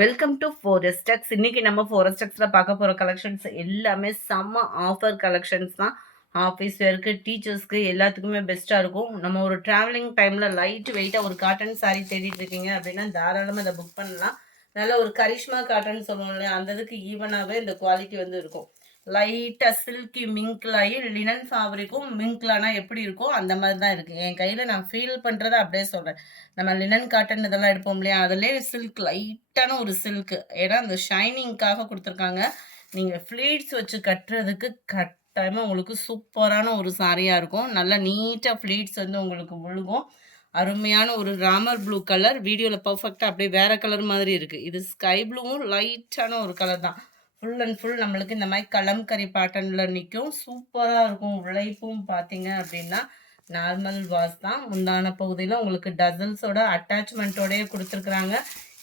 Welcome to ஃபோரெஸ்டெக்ஸ். இன்னைக்கு நம்ம ஃபோரெஸ்டெக்ஸ்ல பார்க்க போற கலெக்ஷன்ஸ் எல்லாமே செம்ம ஆஃபர் கலெக்ஷன்ஸ் தான். ஆஃபீஸ் வேர்க்கு, டீச்சர்ஸ்க்கு எல்லாத்துக்குமே பெஸ்ட்டா இருக்கும். நம்ம ஒரு டிராவலிங் டைம்ல லைட் வெயிட்டா ஒரு காட்டன் சாரீ தேடிட்டு இருக்கீங்க அப்படின்னா தாராளமா இதை புக் பண்ணலாம். நல்ல ஒரு கரிஷ்மா காட்டன் சொல்லுவோம் இல்லையா, அந்த இதுக்கு ஈவனாகவே இந்த குவாலிட்டி வந்து இருக்கும். லைட்டாக சில்கி மிங்க்லாகி லினன் ஃபேப்ரிக்கும் மிங்க்லானா எப்படி இருக்கோ அந்த மாதிரி தான் இருக்குது. என் கையில் நான் ஃபீல் பண்ணுறதை அப்படியே சொல்கிறேன். நம்ம லினன் காட்டன் இதெல்லாம் எடுப்போம் இல்லையா, அதிலே சில்க் லைட்டான ஒரு சில்க்கு, ஏன்னா அந்த ஷைனிங்காக கொடுத்துருக்காங்க. நீங்கள் ஃப்ளீட்ஸ் வச்சு கட்டுறதுக்கு கட்டாயமாக உங்களுக்கு சூப்பரான ஒரு சாரியாக இருக்கும். நல்லா நீட்டாக ஃப்ளீட்ஸ் வந்து உங்களுக்கு விழுகும். அருமையான ஒரு ராமர் ப்ளூ கலர், வீடியோவில் பர்ஃபெக்டாக அப்படியே வேறு கலர் மாதிரி இருக்குது. இது ஸ்கை ப்ளூவும் லைட்டான ஒரு கலர் தான். ஃபுல் அண்ட் ஃபுல் நம்மளுக்கு இந்த மாதிரி கலம்கரி பேட்டர்னில் நிற்கும். சூப்பராக இருக்கும். உழைப்பும் பார்த்தீங்க அப்படின்னா நார்மல் வாஷ் தான். முந்தான பகுதியில் உங்களுக்கு டசல்ஸோட அட்டாச்மெண்ட்டோடய கொடுத்துருக்குறாங்க.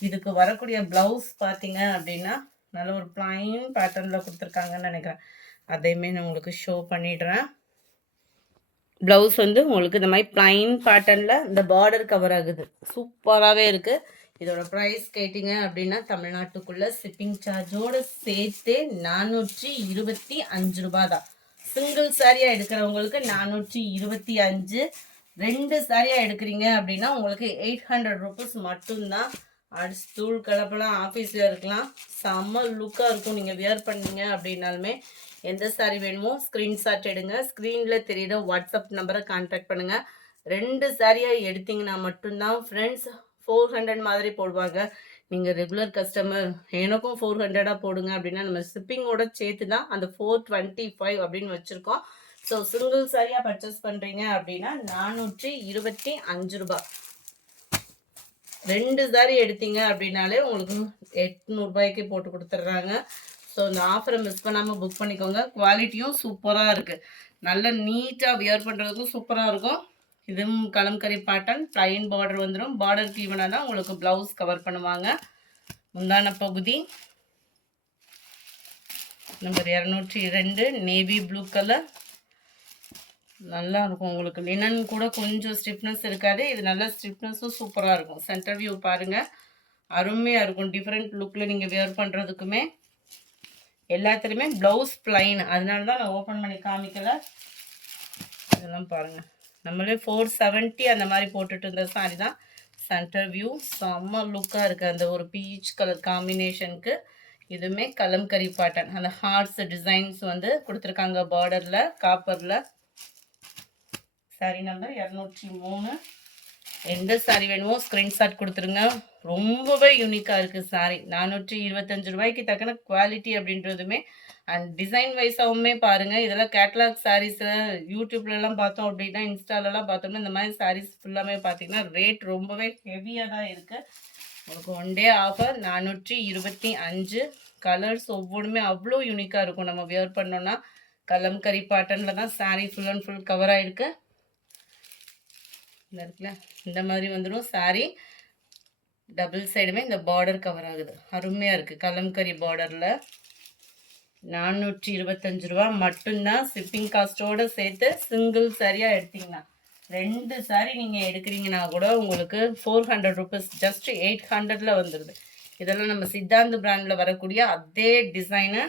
இதுக்கு வரக்கூடிய ப்ளவுஸ் பார்த்தீங்க அப்படின்னா நல்ல ஒரு ப்ளைன் பேட்டர்னில் கொடுத்துருக்காங்கன்னு நினைக்கிறேன். அதையுமே நான் உங்களுக்கு ஷோ பண்ணிடுறேன். ப்ளவுஸ் வந்து உங்களுக்கு இந்த மாதிரி ப்ளைன் பேட்டர்னில் இந்த பார்டர் கவர் ஆகுது. சூப்பராகவே இருக்குது. இதோட ப்ரைஸ் கேட்டிங்க அப்படின்னா தமிழ்நாட்டுக்குள்ளே ஷிப்பிங் சார்ஜோடு சேர்த்து 425 ரூபா தான். சிங்கிள் சாரியாக எடுக்கிறவங்களுக்கு 425. 2 சாரியாக எடுக்கிறீங்க அப்படின்னா உங்களுக்கு 800 ருபீஸ் மட்டும்தான். அடிச்சு தூள் கலப்பெல்லாம் ஆஃபீஸில் இருக்கலாம். செம்ம லுக்காக இருக்கும். நீங்கள் வியர் பண்ணீங்க அப்படின்னாலுமே எந்த சாரி வேணுமோ ஸ்க்ரீன்ஷாட் எடுங்க. ஸ்க்ரீனில் தெரியுற வாட்ஸ்அப் நம்பரை கான்டாக்ட் பண்ணுங்கள். 2 சாரியாக எடுத்தீங்கன்னா மட்டும்தான் ஃப்ரெண்ட்ஸ் 400 மாதிரி போடுவாங்க. நீங்கள் ரெகுலர் கஸ்டமர் எனக்கும் 400 போடுங்க அப்படின்னா நம்ம ஷிப்பிங்கோட சேர்த்து தான் அந்த 425 அப்படின்னு வச்சுருக்கோம். ஸோ சிங்கிள் சாரியாக பர்ச்சேஸ் பண்ணுறீங்க அப்படின்னா 425 ரூபா. 2 சாரி எடுத்தீங்க அப்படின்னாலே உங்களுக்கு 800 ரூபாய்க்கு போட்டு கொடுத்துட்றாங்க. ஸோ இந்த ஆஃபரை மிஸ் பண்ணாமல் புக் பண்ணிக்கோங்க. குவாலிட்டியும் சூப்பராக இருக்குது. நல்ல நீட்டாக வியர் பண்ணுறதுக்கும் சூப்பராக இருக்கும். இதுவும் கலம்கரி பேட்டர்ன், ப்ளைன் பார்டர் வந்துடும். பார்டருக்கு ஈவனாக தான் உங்களுக்கு ப்ளவுஸ் கவர் பண்ணுவாங்க. முந்தான பகுதி நம்பர் 202 நேவி ப்ளூ கலர். நல்லா இருக்கும். உங்களுக்கு லினன் கூட கொஞ்சம் ஸ்டிஃப்னஸ் இருக்காது. இது நல்ல ஸ்டிஃப்னஸும் சூப்பராக இருக்கும். சென்டர் வியூ பாருங்கள், அருமையாக இருக்கும். டிஃப்ரெண்ட் லுக்கில் நீங்கள் வியர் பண்ணுறதுக்குமே எல்லாத்துலேயுமே ப்ளவுஸ் ப்ளைன், அதனால தான் நான் ஓப்பன் பண்ணி காமிக்கலை. இதெல்லாம் பாருங்கள், நம்மளே 470 அந்த மாதிரி போட்டுட்டு இருந்த சாரி தான். சென்டர் வியூ செம்ம லுக்காக இருக்குது. அந்த ஒரு பீச் கலர் காம்பினேஷனுக்கு இதுவுமே கலம்கரி பேட்டர்ன், அந்த ஹார்ட்ஸ் டிசைன்ஸ் வந்து கொடுத்துருக்காங்க பார்டரில் காப்பரில். Sorry number 203. எந்த சாரி வேணுமோ ஸ்க்ரீன்ஷாட் கொடுத்துருங்க. ரொம்பவே யூனிக்காக இருக்குது சாரி. 425 ரூபாய்க்கு தக்கன குவாலிட்டி அப்படின்றதுமே அண்ட் டிசைன் வைஸாகவுமே பாருங்கள். இதெல்லாம் கேட்லாக் சாரீஸில் யூடியூப்லலாம் பார்த்தோம் அப்படின்னா, இன்ஸ்டாலலாம் பார்த்தோம்னா இந்த மாதிரி சாரீஸ் ஃபுல்லாமே பார்த்தீங்கன்னா ரேட் ரொம்பவே ஹெவியாக தான் இருக்குது. உங்களுக்கு ஒன் டே ஆஃபர் 425. கலர்ஸ் ஒவ்வொன்றுமே அவ்வளோ யூனிக்காக இருக்கும். நம்ம வியர் பண்ணோன்னா கலம்கரி பேட்டர்னில் தான் sari full and full cover ஆகிருக்கு. இந்த இருக்குல்ல, இந்த மாதிரி வந்துடும் சாரீ. டபுள் சைடுமே இந்த பார்டர் கவர் ஆகுது. அருமையாக இருக்குது. கலம்கரி பார்டரில் 425 ரூபா மட்டும்தான். ஷிப்பிங் காஸ்ட்டோடு சேர்த்து சிங்கிள் சாரியாக எடுத்திங்கன்னா, 2 சாரி நீங்கள் எடுக்கிறீங்கன்னா கூட உங்களுக்கு 400 ருபீஸ், ஜஸ்ட் 800 வந்துடுது. இதெல்லாம் நம்ம சித்தாந்த் பிராண்டில் வரக்கூடிய அதே டிசைனு.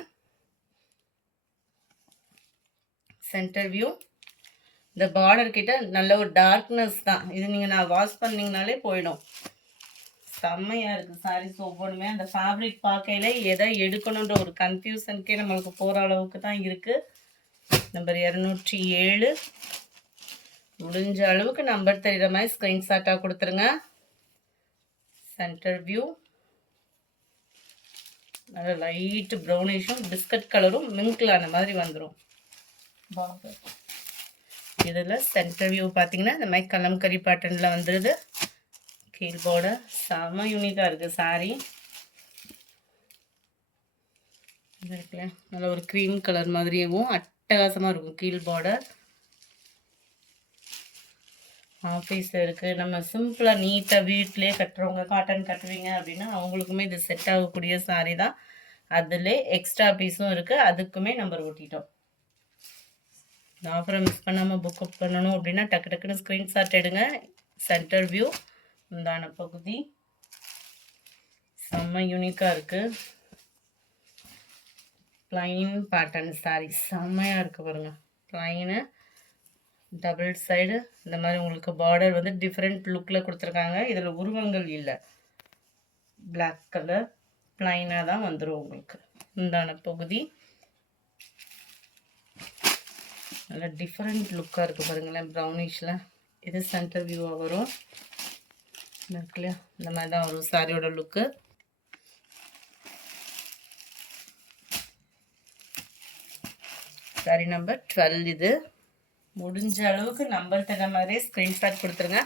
சென்டர் வியூ இந்த பார்டர் கிட்ட நல்ல ஒரு டார்க்னஸ் தான். இது நீங்கள் நான் வாஷ் பண்ணிங்கனாலே போயிடும். செம்மையாக இருக்குது சாரீஸ் ஒவ்வொன்றுமே. அந்த ஃபேப்ரிக் பார்க்கையில எதை எடுக்கணுன்ற ஒரு கன்ஃபியூஷனுக்கே நம்மளுக்கு போகிற அளவுக்கு தான் இருக்குது. நம்பர் 207. முடிஞ்ச அளவுக்கு நம்பர் தெரிகிற மாதிரி ஸ்க்ரீன்ஷாட்டாக கொடுத்துருங்க. சென்டர் வியூ நல்ல லைட்டு ப்ரௌனிஷும் பிஸ்கட் கலரும் மிங்க்லான மாதிரி வந்துடும். இதில் சென்டர் வியூ பார்த்தீங்கன்னா இந்த மாதிரி கலம்கரி பேட்டர்னில் வந்துடுது. கீழ் பார்டர் செம யூனிக்காக இருக்குது சாரீ. இருக்குல்ல, நல்ல ஒரு க்ரீம் கலர் மாதிரியும் அட்டகாசமாக இருக்கும் கீழ் பார்டர். ஆஃபீஸ் இருக்குது. நம்ம சிம்பிளாக நீட்டாக வீட்டிலே கட்டுறவங்க, காட்டன் கட்டுவீங்க அப்படின்னா அவங்களுக்குமே இது செட் ஆகக்கூடிய சாரீ தான். அதில் எக்ஸ்ட்ரா பீஸும் இருக்குது. அதுக்குமே நம்பர் ஓட்டிட்டோம். இந்த ஆஃபரை மிஸ் பண்ணாமல் புக் பண்ணணும் அப்படின்னா டக்கு டக்குன்னு ஸ்க்ரீன்ஷாட் எடுங்க. சென்டர் வியூ முந்தான பகுதி செம்ம யூனிக்காக இருக்குது. ப்ளைன் பேட்டர்ன் சாரீ செம்மையாக இருக்குது பாருங்கள். ப்ளைனு டபுள் சைடு இந்த மாதிரி உங்களுக்கு பார்டர் வந்து டிஃப்ரெண்ட் லுக்கில் கொடுத்துருக்காங்க. இதில் உருவங்கள் இல்லை. பிளாக் கலர் ப்ளைனாக தான் வந்துடும் உங்களுக்கு உண்டான பகுதி. நல்லா டிஃப்ரெண்ட் லுக்காக இருக்குது பாருங்களேன். ப்ரௌனிஷில் இது சென்டர் வியூவாக வரும். இருக்கு இல்லையா, இந்த மாதிரி தான் வரும் சாரியோட லுக்கு. Sorry number 12. இது முடிஞ்ச அளவுக்கு நம்பர் தர மாதிரியே ஸ்க்ரீன்ஷாட் கொடுத்துருங்க.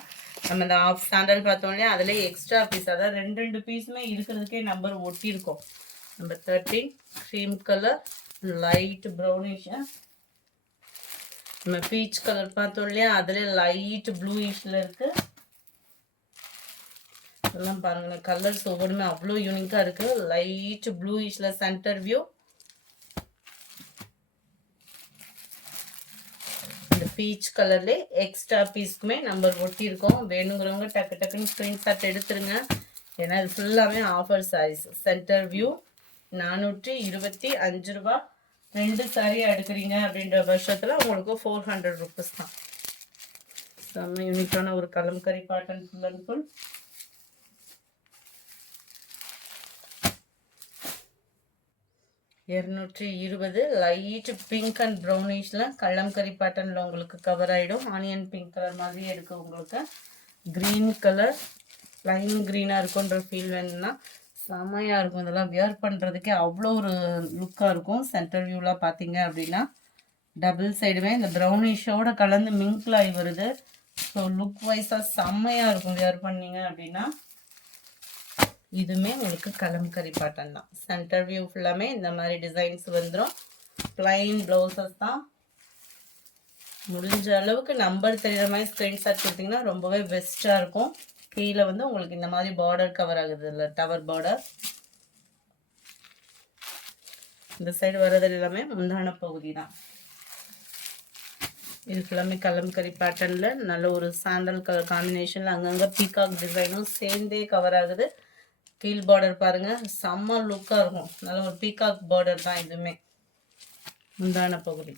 நம்ம இந்த ஆஃப் சாண்டல் பார்த்தோம் இல்லையா, அதில் எக்ஸ்ட்ரா பீஸ், அதாவது 2 பீஸுமே இருக்கிறதுக்கே நம்பர் ஒட்டியிருக்கோம். Number 13 cream colour light brownish. நம்ம பீச் கலர் பார்த்தோம் இல்லையா, அதில் லைட் ப்ளூயிஷில் இருக்குது. இதெல்லாம் பாருங்களேன், கலர்ஸ் ஒவ்வொன்றுமே அவ்வளோ யூனிக்காக இருக்குது. லைட் ப்ளூயிஷில் சென்டர் வியூ. இந்த பீச் கலர்லே எக்ஸ்ட்ரா பீஸ்க்குமே நம்பர் ஒட்டியிருக்கோம். வேணுங்கிறவங்க டக்கு டக்குன்னு ஸ்க்ரீன்ஷாட் எடுத்துருங்க. ஏன்னா இது ஃபுல்லாமே ஆஃபர் சாரீஸ். சென்டர் வியூ 425 ரூபா. 2 சாரீ எடுக்கிறீங்க அப்படின்ற வருஷத்தில் உங்களுக்கு 400 ருபீஸ் தான். செம்ம யூனிக்கான ஒரு Kalamkari pattern full and full. 220 light pink and ப்ரௌனிஷில் கலம்கரி பேட்டர்னில் உங்களுக்கு கவர் ஆகிடும். ஆனியன் பிங்க் கலர் மாதிரி இருக்குது உங்களுக்கு. க்ரீன் கலர் லைன் க்ரீனாக இருக்குன்ற ஃபீல் வேணும்னா செம்மையாக இருக்கும். இதெல்லாம் வியர் பண்ணுறதுக்கே அவ்வளோ ஒரு லுக்காக இருக்கும். சென்டர் வியூலாம் பார்த்தீங்க அப்படின்னா டபுள் சைடுமே இந்த ப்ரௌனிஷோட கலந்து மிங்கிள் ஆகி வருது. ஸோ லுக் வைஸாக செம்மையாக இருக்கும் வியர் பண்ணிங்க அப்படின்னா. இதுவுமே உங்களுக்கு கலம்கரி பாட்டன் தான். சென்டர் வியூ ஃபுல்லாமே இந்த மாதிரி டிசைன்ஸ் வந்துடும். ப்ளைன் ப்ளவுசஸ் தான். முடிஞ்ச அளவுக்கு நம்பர் தெரிகிற மாதிரி ஸ்க்ரீன்ஷாட் கொடுத்தீங்கன்னா ரொம்பவே பெஸ்ட்டாக இருக்கும். கீழே வந்து உங்களுக்கு இந்த மாதிரி பார்டர் கவர் ஆகுது இல்லை, டவர் பார்டர். இந்த சைடு வர்றது எல்லாமே முந்தான பகுதி தான். இது ஃபுல்லாமே கலம்கரி பேட்டர்னில் நல்ல ஒரு சாண்டல் கலர் காம்பினேஷனில் அங்கங்கே பீகாக் டிசைனும் சேர்ந்தே கவர் ஆகுது. கீழ் பார்டர் பாருங்கள், செம்ம லுக்காக இருக்கும். நல்ல ஒரு பீகாக் பார்டர் தான் இதுவுமே. முந்தான பகுதி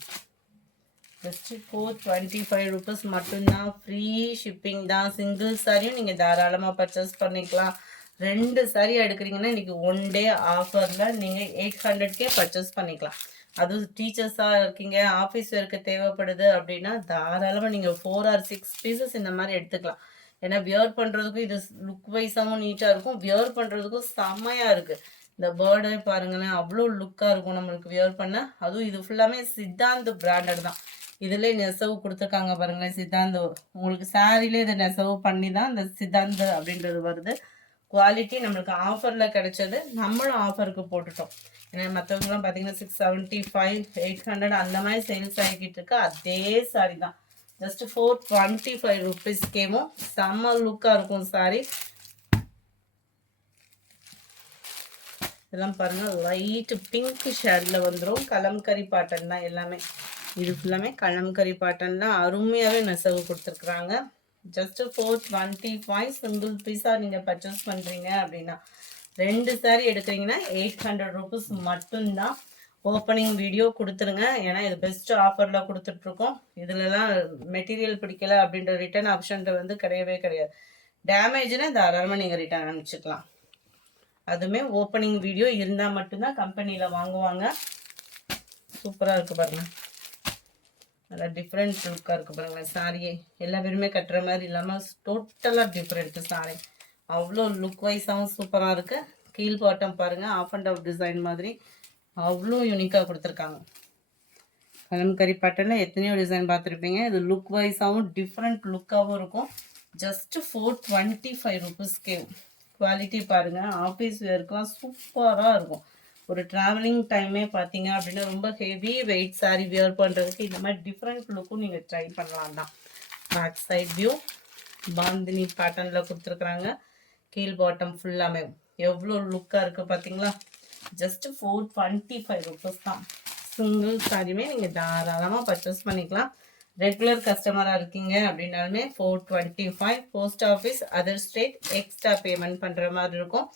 ஜஸ்ட்டு 425 ருபீஸ் மட்டும்தான். ஃப்ரீ ஷிப்பிங் தான். சிங்கிள் சாரியும் நீங்கள் தாராளமாக பர்ச்சேஸ் பண்ணிக்கலாம். 2 சாரி எடுக்கிறீங்கன்னா இன்றைக்கி 1 டே ஆஃபரில் நீங்கள் 800க்கே பர்ச்சேஸ் பண்ணிக்கலாம். அதுவும் டீச்சர்ஸாக இருக்கீங்க, ஆஃபீஸ் ஒர்க்கு தேவைப்படுது அப்படின்னா தாராளமாக நீங்கள் 4 or 6 பீசஸ் இந்த மாதிரி எடுத்துக்கலாம். ஏன்னா வியர் பண்ணுறதுக்கும் இது லுக் வைஸாகவும் நீட்டாக இருக்கும். வியர் பண்ணுறதுக்கும் செம்மையாக இருக்குது. இந்த பேர்டே பாருங்களேன், அவ்வளோ லுக்காக இருக்கும் நம்மளுக்கு வியர் பண்ண. அதுவும் இது ஃபுல்லாமே சித்தாந்த் பிராண்டட் தான். இதிலே நெசவு கொடுத்துருக்காங்க பாருங்களேன். சித்தாந்த் உங்களுக்கு சாரிலே இதை நெசவு பண்ணி தான் இந்த சித்தாந்த் அப்படின்றது வருது. குவாலிட்டி நம்மளுக்கு ஆஃபரில் கிடைச்சது. நம்மளும் ஆஃபருக்கு போட்டுட்டோம். ஏன்னா மற்றவங்களாம் பார்த்தீங்கன்னா 675 800 அந்த மாதிரி சேல்ஸ் ஆகிக்கிட்டு இருக்கு. அதே சாரி தான். ஜஸ்ட் 425 ருபீஸ்க்கேவும் செம்ம லுக்காக இருக்கும் சாரி. இதெல்லாம் பாருங்கள், லைட் பிங்க் ஷேடில் வந்துடும். கலம்கரி பாட்டன் தான் எல்லாமே. இது ஃபுல்லாமே கலம்கரி பாட்டன் தான். அருமையாகவே நெசவு கொடுத்துருக்குறாங்க. ஜஸ்ட்டு 425 சிங்கிள் பீஸாக நீங்கள் பர்ச்சேஸ் பண்ணுறீங்க அப்படின்னா 2 சாரி எடுக்கிறீங்கன்னா 800 ருபீஸ் மட்டும்தான். ஓப்பனிங் வீடியோ கொடுத்துருங்க. ஏன்னா இது பெஸ்ட் ஆஃபரில் கொடுத்துட்ருக்கோம். இதிலலாம் மெட்டீரியல் பிடிக்கல அப்படின்ற ரிட்டர்ன் ஆப்ஷன் வந்து கிடையவே கிடையாது. டேமேஜ்னா தாராளமாக நீங்கள் ரிட்டர்ன் அனுப்பிச்சிக்கலாம். அதுவுமே ஓப்பனிங் வீடியோ இருந்தால் மட்டும்தான் கம்பெனியில் வாங்குவாங்க. சூப்பராக இருக்குது பாருங்கள். நல்லா டிஃப்ரெண்ட் லுக்காக இருக்குது பாருங்களேன். சாரியே எல்லா பேருமே கட்டுற மாதிரி இல்லாமல் டோட்டலாக டிஃப்ரெண்ட்டு சாரி. அவ்வளோ லுக் வைஸாகவும் சூப்பராக இருக்குது. கீழ் பாட்டம் பாருங்கள், ஆஃப் அண்ட் ஆஃப் டிசைன் மாதிரி அவ்வளோ யூனிக்காக கொடுத்துருக்காங்க. கலம்கரி பேட்டர்னில் எத்தனையோ டிசைன் பார்த்துருப்பீங்க. இது லுக் வைஸாகவும் டிஃப்ரெண்ட் லுக்காகவும் இருக்கும். ஜஸ்ட்டு 425 ருபீஸ்க்கே. குவாலிட்டி பாருங்கள், ஆஃபீஸ் வேர்க்கெலாம் சூப்பராக இருக்கும். ஒரு ட்ராவலிங் டைமே பார்த்தீங்க அப்படின்னா ரொம்ப ஹெவி வெயிட் சாரி வியர் பண்ணுறதுக்கு இந்த மாதிரி டிஃப்ரெண்ட் லுக்கும் நீங்கள் ட்ரை பண்ணலாம் தான். பேக் சைட் வியூ பாந்தினி பேட்டர்னில் கொடுத்துருக்குறாங்க. கீழ் பாட்டம் ஃபுல்லாமே எவ்வளோ லுக்காக இருக்குது பார்த்தீங்களா. ஜஸ்ட்டு 425 ருபீஸ் தான். சிங்கிள் சாரியுமே நீங்கள் தாராளமாக பர்ச்சேஸ் பண்ணிக்கலாம். ரெகுலர் கஸ்டமராக இருக்கீங்க அப்படின்னாலுமே 425. Post office other state extra payment பண்ணுற மாதிரி இருக்கும்.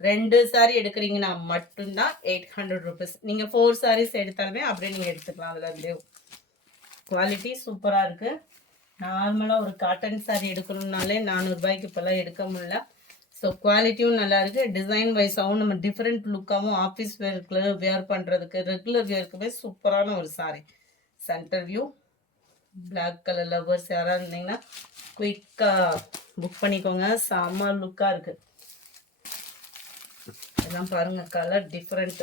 2 சாரி எடுக்கிறீங்கன்னா மட்டும்தான் 800 ருபீஸ். நீங்கள் 4 சாரீஸ் எடுத்தாலுமே அப்படியே நீங்கள் எடுத்துக்கலாம். அதில் இருந்தே குவாலிட்டி சூப்பராக இருக்குது. நார்மலாக ஒரு காட்டன் சாரி எடுக்கணும்னாலே 400 ரூபாய்க்கு இப்போல்லாம் எடுக்க முடியல. ஸோ குவாலிட்டியும் நல்லா இருக்குது. டிசைன் வைஸாகவும் நம்ம டிஃப்ரெண்ட் லுக்காகவும் ஆஃபீஸ் வேர்க்கு வேர் பண்ணுறதுக்கு ரெகுலர் வேர்க்குமே சூப்பரான ஒரு sari. Centre view black colour lovers யாராவது இருந்தீங்கன்னா குயிக்காக புக் பண்ணிக்கோங்க. செம்ம லுக்காக இருக்குது. இதெல்லாம் பாருங்கள், கலர் டிஃப்ரெண்ட்.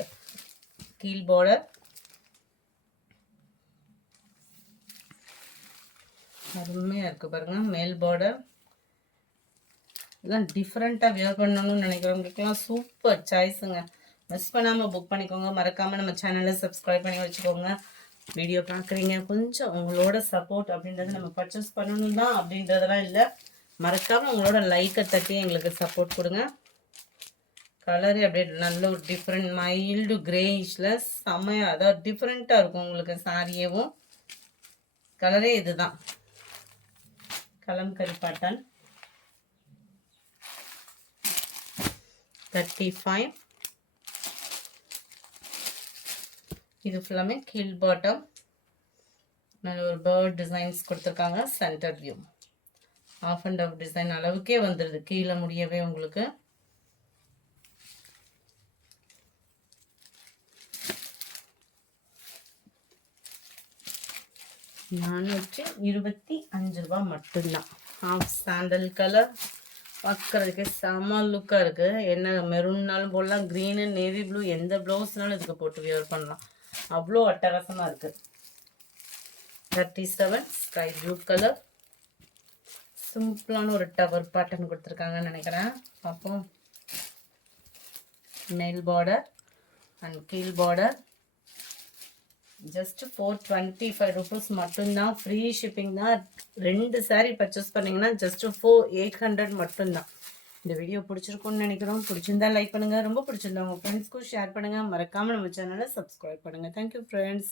கீழ் பார்டர் அருமையாக இருக்குது பாருங்கள். மேல் பார்டர் இதெல்லாம் டிஃப்ரெண்ட்டாக வியர் பண்ணணும்னு நினைக்கிறவங்களுக்குலாம் சூப்பர் சாய்ஸுங்க. மிஸ் பண்ணாமல் புக் பண்ணிக்கோங்க. மறக்காமல் நம்ம சேனலை சப்ஸ்கிரைப் பண்ணி வச்சுக்கோங்க. வீடியோ பார்க்குறீங்க, கொஞ்சம் உங்களோட சப்போர்ட் அப்படின்றது நம்ம பர்ச்சேஸ் பண்ணணும் தான் அப்படின்றதெல்லாம் இல்லை. மறக்காமல் உங்களோட லைக்கை தட்டி எங்களுக்கு சப்போர்ட் கொடுங்க. கலரு அப்படியே நல்ல ஒரு டிஃப்ரெண்ட் மைல்டு கிரேயிஷில் செம்மையாக, அதாவது டிஃப்ரெண்ட்டாக இருக்கும் உங்களுக்கு சாரியேவும். கலரே இதுதான், கலம்கரி பாட்டன். 35. இது ஃபுல்லாமே கீழ் பாட்டம். நல்ல ஒரு பேர்ட் டிசைன்ஸ் கொடுத்துருக்காங்க. Centre view off and off design அளவுக்கே வந்துடுது கீழே முடியவே உங்களுக்கு. ₹425 மட்டும்தான். ஆஃப் சாண்டல் கலர் பார்க்குறதுக்கு செம்ம லுக்காக இருக்குது. என்ன மெரூன்னாலும் போடலாம், க்ரீனு நேவி ப்ளூ எந்த ப்ளவுஸ்னாலும் இதுக்கு போட்டு வியர் பண்ணலாம். அவ்வளோ அட்டகாசமாக இருக்குது. 37 ஸ்கை ப்ளூ கலர். சிம்பிளான ஒரு டவர் பேட்டர்ன் கொடுத்துருக்காங்கன்னு நினைக்கிறேன். பார்ப்போம். மேல் பார்டர் அண்ட் கீழ் பார்டர். ஜஸ்ட் 425 ருபீஸ் மட்டும்தான். ஃப்ரீ ஷிப்பிங் தான். 2 சாரீ பர்ச்சேஸ் பண்ணிங்கன்னா ஜஸ்ட் 800 மட்டும்தான். இந்த வீடியோ பிடிச்சிருக்கும்னு நினைக்கிறோம். பிடிச்சிருந்தா லைக் பண்ணுங்கள். ரொம்ப பிடிச்சிருந்தா உங்கள் ஃப்ரெண்ட்ஸ்க்கும் ஷேர் பண்ணுங்கள். மறக்காமல் நம்ம சேனலை சப்ஸ்கிரைப் பண்ணுங்கள். Thank you friends.